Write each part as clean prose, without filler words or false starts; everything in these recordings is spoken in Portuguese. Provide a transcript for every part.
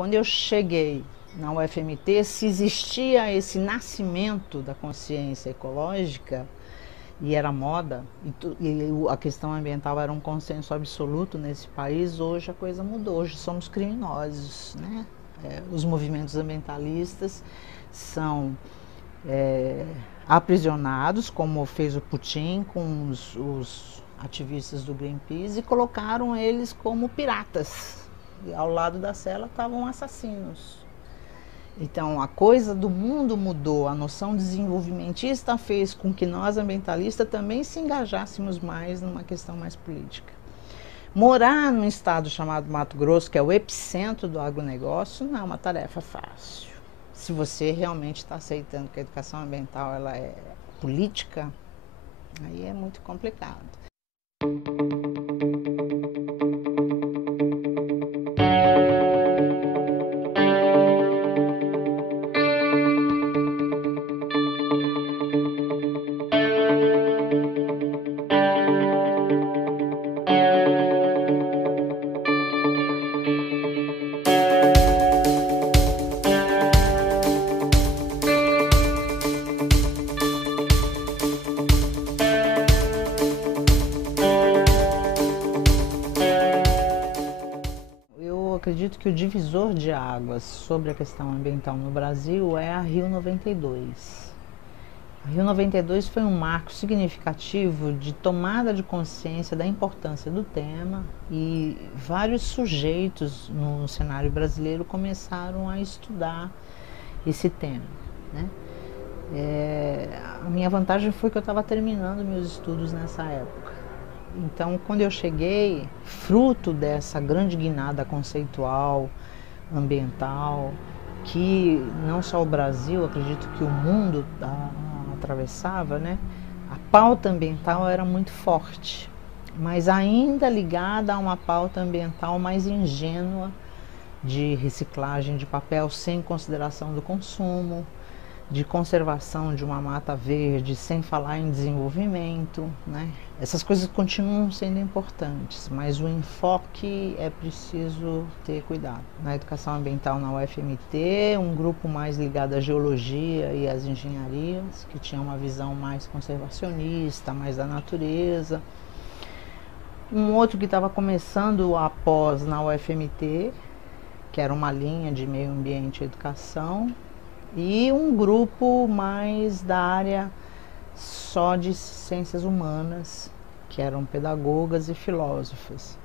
quando eu cheguei na UFMT, se existia esse nascimento da consciência ecológica, e era moda, e a questão ambiental era um consenso absoluto nesse país, hoje a coisa mudou, hoje somos criminosos, né? Os movimentos ambientalistas são aprisionados, como fez o Putin com os ativistas do Greenpeace, e colocaram eles como piratas. E ao lado da cela estavam assassinos. Então, a coisa do mundo mudou, a noção desenvolvimentista fez com que nós, ambientalistas, também se engajássemos mais numa questão mais política. Morar num estado chamado Mato Grosso, que é o epicentro do agronegócio, não é uma tarefa fácil. Se você realmente está aceitando que a educação ambiental ela é política, aí é muito complicado. Eu acredito que o divisor de águas sobre a questão ambiental no Brasil é a Rio 92. A Rio 92 foi um marco significativo de tomada de consciência da importância do tema, e vários sujeitos no cenário brasileiro começaram a estudar esse tema, né? A minha vantagem foi que eu estava terminando meus estudos nessa época. Então, quando eu cheguei, fruto dessa grande guinada conceitual, ambiental, que não só o Brasil, acredito que o mundo atravessava, né? A pauta ambiental era muito forte, mas ainda ligada a uma pauta ambiental mais ingênua, de reciclagem de papel sem consideração do consumo, de conservação de uma mata verde, sem falar em desenvolvimento, né? Essas coisas continuam sendo importantes, mas o enfoque é preciso ter cuidado. Na educação ambiental na UFMT, um grupo mais ligado à geologia e às engenharias, que tinha uma visão mais conservacionista, mais da natureza. Um outro que estava começando a pós na UFMT, que era uma linha de meio ambiente e educação, e um grupo mais da área só de ciências humanas, que eram pedagogas e filósofas.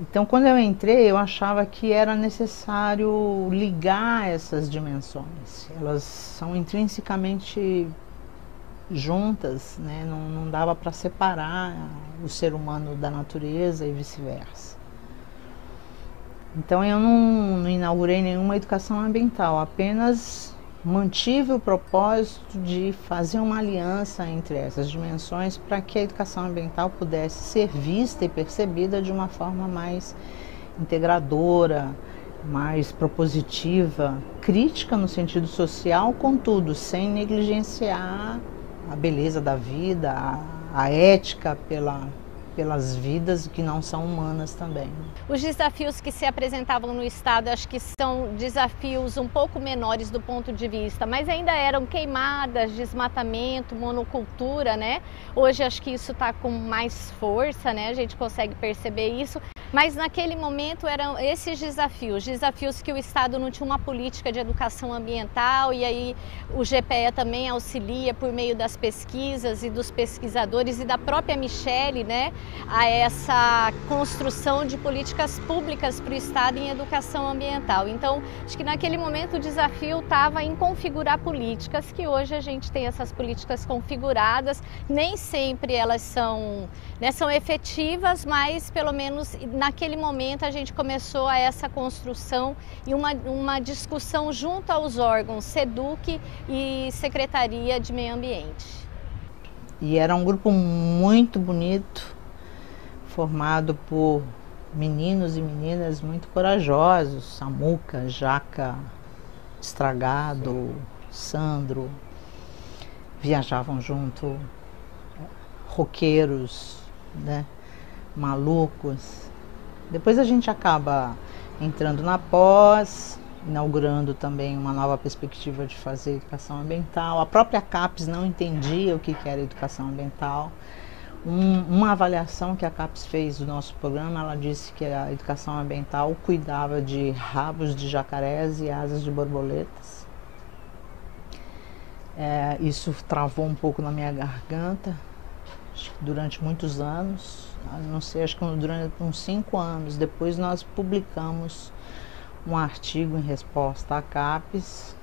Então, quando eu entrei, eu achava que era necessário ligar essas dimensões. Elas são intrinsecamente juntas, né? Não dava para separar o ser humano da natureza e vice-versa. Então, eu não inaugurei nenhuma educação ambiental, apenas mantive o propósito de fazer uma aliança entre essas dimensões para que a educação ambiental pudesse ser vista e percebida de uma forma mais integradora, mais propositiva, crítica no sentido social, contudo, sem negligenciar a beleza da vida, a ética pelas vidas que não são humanas também. Os desafios que se apresentavam no estado, acho que são desafios um pouco menores do ponto de vista, mas ainda eram queimadas, desmatamento, monocultura, né? Hoje acho que isso está com mais força, né? A gente consegue perceber isso. Mas naquele momento eram esses desafios que o Estado não tinha uma política de educação ambiental, e aí o GPEA também auxilia por meio das pesquisas e dos pesquisadores e da própria Michele, né, a essa construção de políticas públicas para o Estado em educação ambiental. Então, acho que naquele momento o desafio estava em configurar políticas, que hoje a gente tem essas políticas configuradas, nem sempre elas são efetivas, mas pelo menos naquele momento a gente começou a essa construção e uma discussão junto aos órgãos SEDUC e Secretaria de Meio Ambiente. E era um grupo muito bonito, formado por meninos e meninas muito corajosos, Samuca, Jaca, Estragado, Sandro, viajavam junto, roqueiros, né, malucos. Depois a gente acaba entrando na pós, inaugurando também uma nova perspectiva de fazer educação ambiental. A própria CAPES não entendia o que era educação ambiental. Uma avaliação que a CAPES fez do nosso programa, ela disse que a educação ambiental cuidava de rabos de jacarés e asas de borboletas. Isso travou um pouco na minha garganta, acho que durante muitos anos, não sei, acho que durante uns 5 anos. Depois nós publicamos um artigo em resposta à CAPES,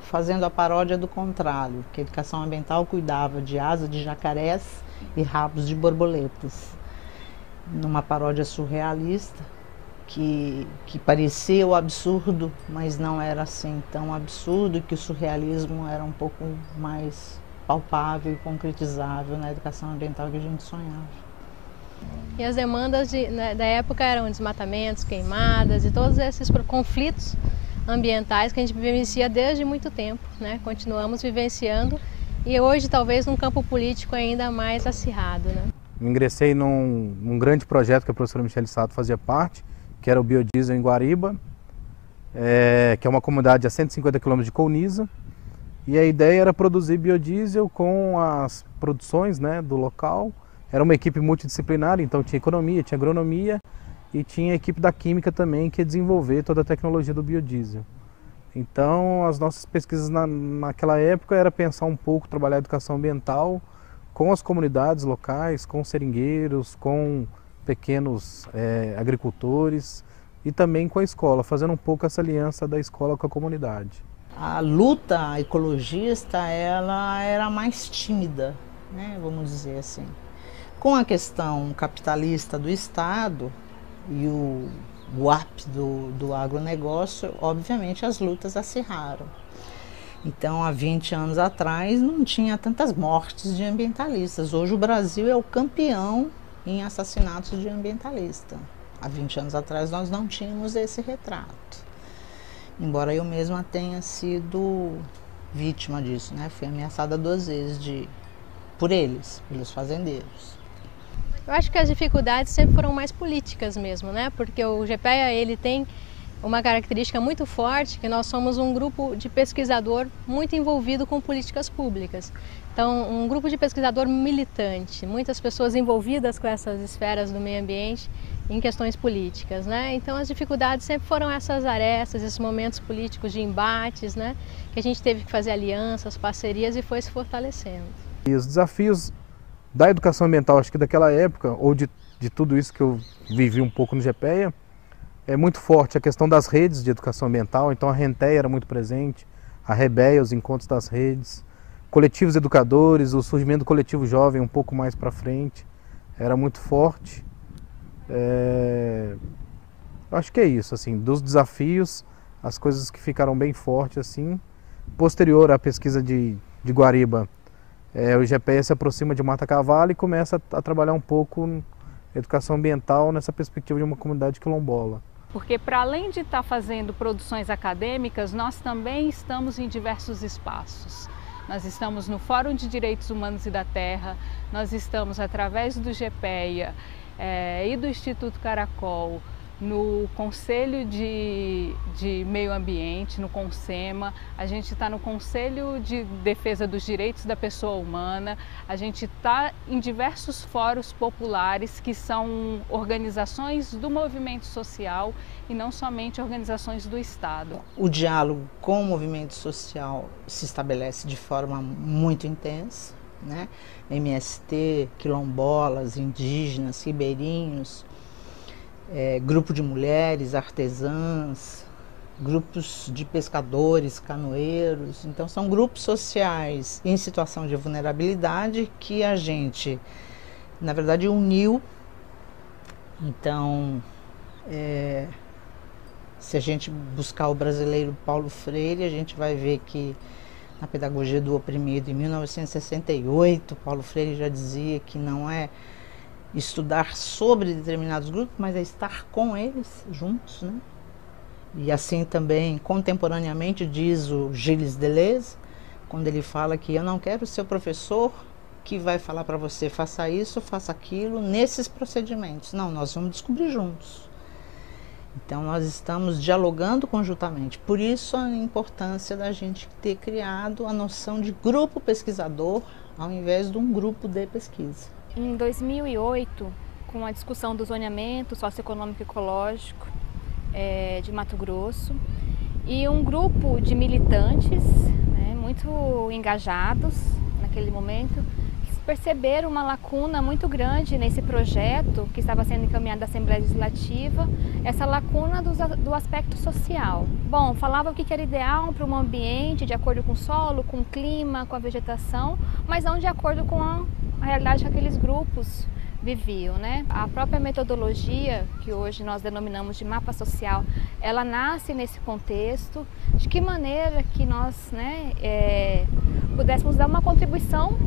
fazendo a paródia do contrário, que a educação ambiental cuidava de asas de jacarés e rabos de borboletas, numa paródia surrealista que parecia o absurdo, mas não era assim tão absurdo, que o surrealismo era um pouco mais palpável e concretizável na educação ambiental que a gente sonhava. E as demandas da época eram desmatamentos, queimadas e todos esses conflitos ambientais que a gente vivencia desde muito tempo, né? Continuamos vivenciando e hoje talvez num campo político ainda mais acirrado, né? Ingressei num grande projeto que a professora Michele Sato fazia parte, que era o Biodiesel em Guariba, que é uma comunidade a 150 quilômetros de Colniza. E a ideia era produzir biodiesel com as produções, né, do local. Era uma equipe multidisciplinar, então tinha economia, tinha agronomia e tinha a equipe da química também, que ia desenvolver toda a tecnologia do biodiesel. Então as nossas pesquisas naquela época era pensar um pouco, trabalhar a educação ambiental com as comunidades locais, com seringueiros, com pequenos agricultores e também com a escola, fazendo um pouco essa aliança da escola com a comunidade. A luta ecologista, ela era mais tímida, né, vamos dizer assim. Com a questão capitalista do Estado e o ápice do agronegócio, obviamente as lutas acirraram. Então, há 20 anos atrás não tinha tantas mortes de ambientalistas. Hoje o Brasil é o campeão em assassinatos de ambientalista. Há 20 anos atrás nós não tínhamos esse retrato. Embora eu mesma tenha sido vítima disso, né? Fui ameaçada 2 vezes por eles, pelos fazendeiros. Eu acho que as dificuldades sempre foram mais políticas mesmo, né? Porque o GPEA, ele tem uma característica muito forte, que nós somos um grupo de pesquisador muito envolvido com políticas públicas. Então, um grupo de pesquisador militante, muitas pessoas envolvidas com essas esferas do meio ambiente em questões políticas, né? Então, as dificuldades sempre foram essas arestas, esses momentos políticos de embates, né? Que a gente teve que fazer alianças, parcerias e foi se fortalecendo. E os desafios da educação ambiental, acho que daquela época, ou de tudo isso que eu vivi um pouco no GPEA, é muito forte a questão das redes de educação ambiental. Então a Renteia era muito presente, a REBEA, os encontros das redes, coletivos educadores, o surgimento do coletivo jovem um pouco mais para frente, era muito forte. Acho que é isso, assim, dos desafios, as coisas que ficaram bem fortes, assim. Posterior à pesquisa de Guariba, o GPEA se aproxima de Mata Cavalo e começa a trabalhar um pouco educação ambiental nessa perspectiva de uma comunidade quilombola. Porque para além de estar fazendo produções acadêmicas, nós também estamos em diversos espaços. Nós estamos no Fórum de Direitos Humanos e da Terra, nós estamos através do GPEA e do Instituto Caracol, no Conselho de Meio Ambiente, no CONSEMA, a gente está no Conselho de Defesa dos Direitos da Pessoa Humana, a gente está em diversos fóruns populares que são organizações do movimento social e não somente organizações do Estado. O diálogo com o movimento social se estabelece de forma muito intensa, né? MST, quilombolas, indígenas, ribeirinhos, grupo de mulheres, artesãs, grupos de pescadores, canoeiros. Então são grupos sociais em situação de vulnerabilidade que a gente, na verdade, uniu. Então, se a gente buscar o brasileiro Paulo Freire, a gente vai ver que na Pedagogia do Oprimido, em 1968, Paulo Freire já dizia que não é estudar sobre determinados grupos, mas é estar com eles juntos, né? E assim também, contemporaneamente, diz o Gilles Deleuze, quando ele fala que eu não quero ser o professor que vai falar para você faça isso, faça aquilo, nesses procedimentos. Não, nós vamos descobrir juntos. Então nós estamos dialogando conjuntamente. Por isso a importância da gente ter criado a noção de grupo pesquisador ao invés de um grupo de pesquisa. Em 2008, com a discussão do zoneamento socioeconômico e ecológico de Mato Grosso, e um grupo de militantes, né, muito engajados naquele momento, perceberam uma lacuna muito grande nesse projeto que estava sendo encaminhado da Assembleia Legislativa, essa lacuna do aspecto social. Bom, falava o que era ideal para um ambiente de acordo com o solo, com o clima, com a vegetação, mas não de acordo com a realidade que aqueles grupos viviam, né? A própria metodologia, que hoje nós denominamos de mapa social, ela nasce nesse contexto. De que maneira que nós, né, pudéssemos dar uma contribuição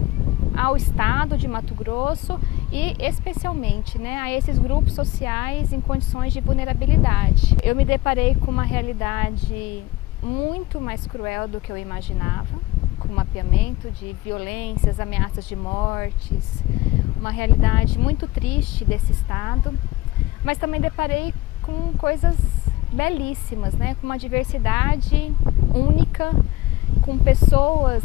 ao Estado de Mato Grosso e especialmente, né, a esses grupos sociais em condições de vulnerabilidade. Eu me deparei com uma realidade muito mais cruel do que eu imaginava, com mapeamento de violências, ameaças de mortes, uma realidade muito triste desse estado, mas também deparei com coisas belíssimas, né, com uma diversidade única, com pessoas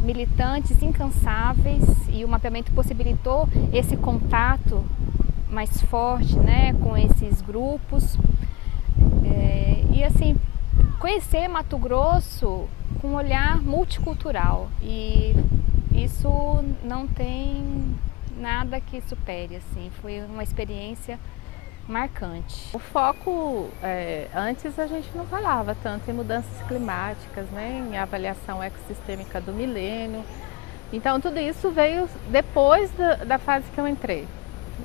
militantes incansáveis, e o mapeamento possibilitou esse contato mais forte, né, com esses grupos. E assim, conhecer Mato Grosso com um olhar multicultural, e isso não tem nada que supere, assim, foi uma experiência marcante. O foco, antes a gente não falava tanto em mudanças climáticas, né, em avaliação ecossistêmica do milênio. Então tudo isso veio depois da fase que eu entrei,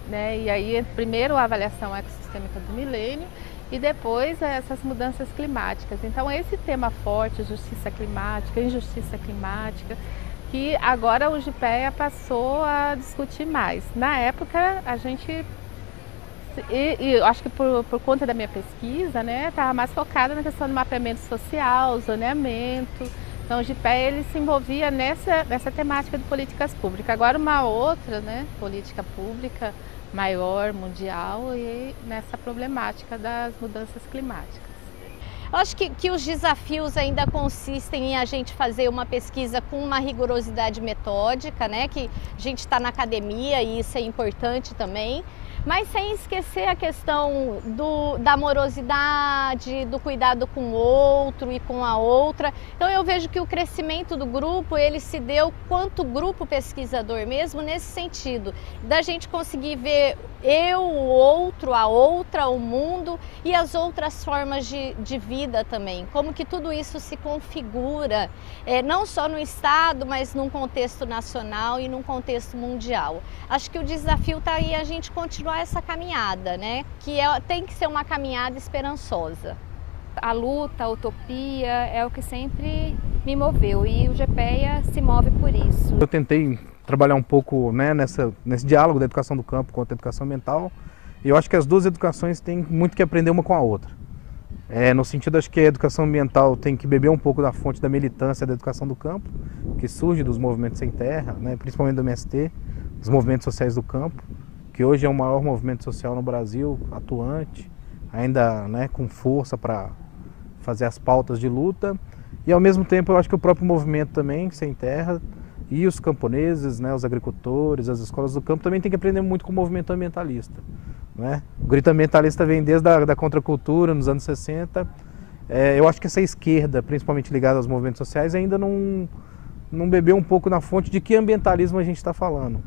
né? E aí primeiro a avaliação ecossistêmica do milênio e depois essas mudanças climáticas. Então esse tema forte, justiça climática, injustiça climática, que agora o GPEA passou a discutir mais. Na época a gente eu acho que por conta da minha pesquisa, né, estava mais focada na questão do mapeamento social, zoneamento. Então o GPEA ele se envolvia nessa temática de políticas públicas. Agora uma outra, né, política pública maior, mundial, e nessa problemática das mudanças climáticas. Eu acho que os desafios ainda consistem em a gente fazer uma pesquisa com uma rigorosidade metódica, né, que a gente está na academia e isso é importante também, mas sem esquecer a questão da amorosidade, do cuidado com o outro e com a outra. Então eu vejo que o crescimento do grupo, ele se deu quanto grupo pesquisador mesmo, nesse sentido, da gente conseguir ver eu, o outro, a outra, o mundo e as outras formas de vida também. Como que tudo isso se configura, não só no estado, mas num contexto nacional e num contexto mundial. Acho que o desafio está aí a gente continuar essa caminhada, né? Que tem que ser uma caminhada esperançosa. A luta, a utopia é o que sempre me moveu, e o GPEA se move por isso. Eu tentei trabalhar um pouco, né, nesse diálogo da educação do campo com a educação ambiental, e eu acho que as duas educações têm muito que aprender uma com a outra. No sentido, acho que a educação ambiental tem que beber um pouco da fonte da militância da educação do campo, que surge dos movimentos sem terra, né, principalmente do MST, dos movimentos sociais do campo, que hoje é o maior movimento social no Brasil, atuante, ainda, né, com força para fazer as pautas de luta. E ao mesmo tempo eu acho que o próprio movimento também, sem terra, e os camponeses, né, os agricultores, as escolas do campo também tem que aprender muito com o movimento ambientalista, né? O grito ambientalista vem desde a contracultura, nos anos 60. Eu acho que essa esquerda, principalmente ligada aos movimentos sociais, ainda não bebeu um pouco na fonte de que ambientalismo a gente está falando,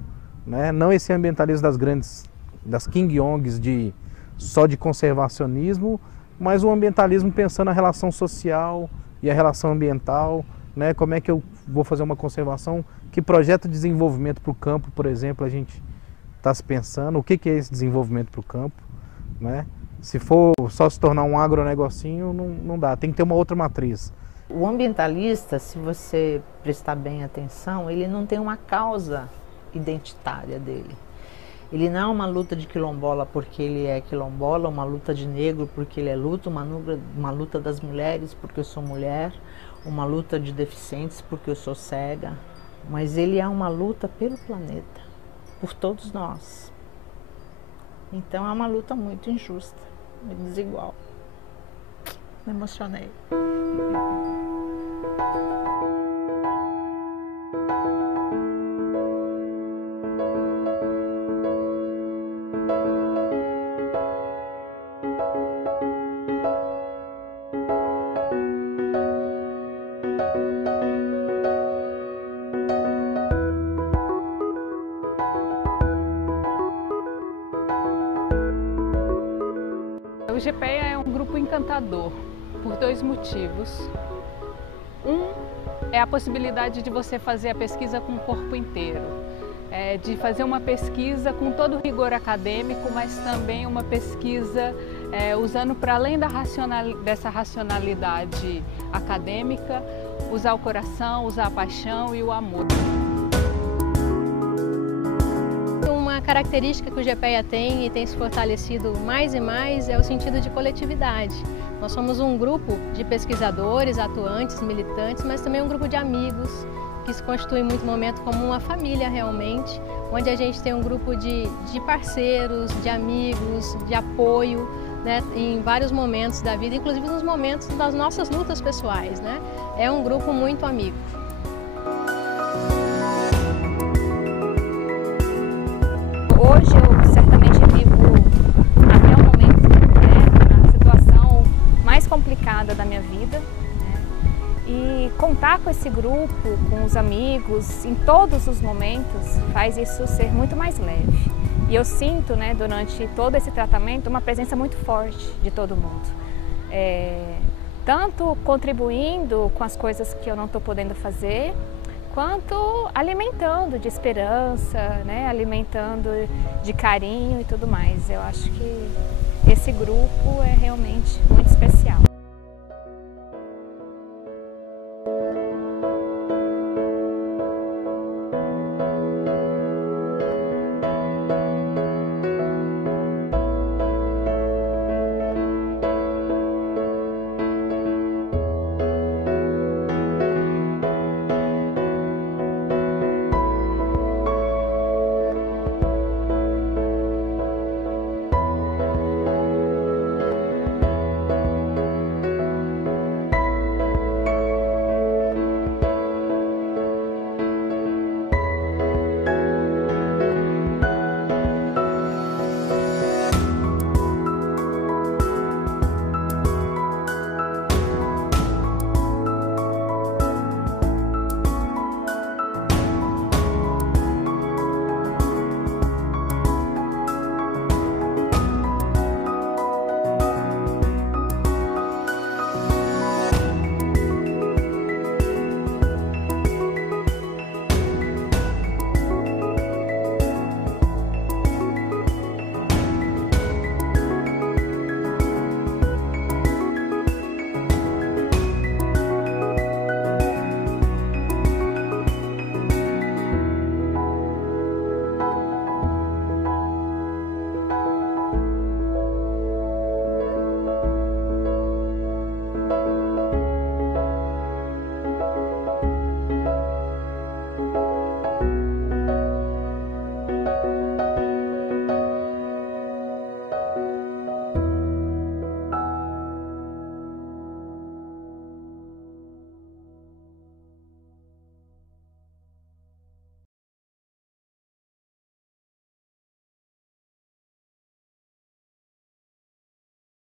né? Não esse ambientalismo das King Yongs só de conservacionismo, mas o ambientalismo pensando a relação social e a relação ambiental, né? Como é que eu vou fazer uma conservação, que projeto de desenvolvimento para o campo, por exemplo, a gente está se pensando, o que é esse desenvolvimento para o campo, né? Se for só se tornar um agronegocinho, não dá, tem que ter uma outra matriz. O ambientalista, se você prestar bem atenção, ele não tem uma causa identitária dele. Ele não é uma luta de quilombola porque ele é quilombola, uma luta de negro porque ele é luta, uma luta das mulheres porque eu sou mulher, uma luta de deficientes porque eu sou cega, mas ele é uma luta pelo planeta, por todos nós. Então é uma luta muito injusta. muito desigual. Me emocionei. O GPEA é um grupo encantador por dois motivos. Um é a possibilidade de você fazer a pesquisa com o corpo inteiro, de fazer uma pesquisa com todo o rigor acadêmico, mas também uma pesquisa usando, para além dessa racionalidade acadêmica, usar o coração, usar a paixão e o amor. Uma característica que o GPEA tem e tem se fortalecido mais e mais é o sentido de coletividade. Nós somos um grupo de pesquisadores, atuantes, militantes, mas também um grupo de amigos que se constitui em muito momento como uma família realmente, onde a gente tem um grupo de parceiros, de amigos, de apoio, né, em vários momentos da vida, inclusive nos momentos das nossas lutas pessoais, né? É um grupo muito amigo. Hoje eu certamente vivo até o momento, a situação mais complicada da minha vida, né? E contar com esse grupo, com os amigos, em todos os momentos, faz isso ser muito mais leve. E eu sinto, né, durante todo esse tratamento, uma presença muito forte de todo mundo. Tanto contribuindo com as coisas que eu não estou podendo fazer, quanto alimentando de esperança, né, alimentando de carinho e tudo mais. Eu acho que esse grupo é realmente muito especial.